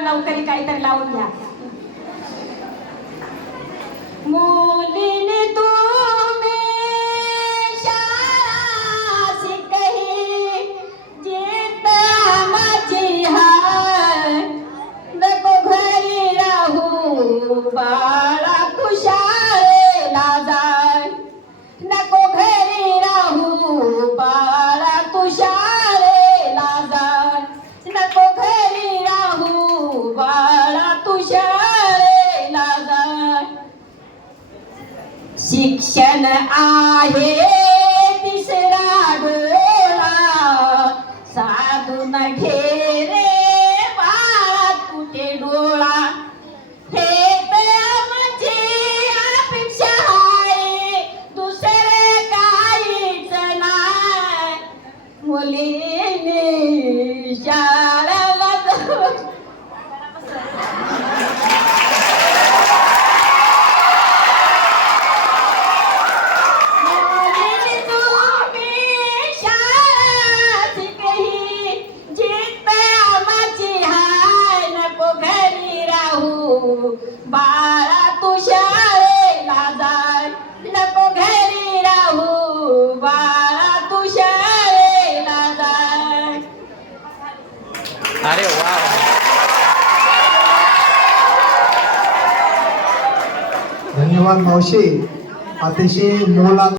नोकरी काहीतरी लावून घ्या. मुलीने तुम्ही शाळा शिकही, जित आमाची हाय. नको घरी राहू बाळा, तू शाळेला जाय. नको घरी राहू बाळा, तू शाळेला जाय. नको घरी राहू बाळा, तू शाळेला जाय. शिक्षण आहे तिसरा डोळा, साधून घे रे बाळा तुझे डोळा. हे तर आमची अपेक्षा आहे, दुसरे काहीच नाही. मुलीने शाळेला जाऊ. बाळा तू शाळेला जाय. नको घरी राहू बाळा, तू शाळेला जाय. अरे वा. धन्यवाद मावशी, अतिशय मोलाचा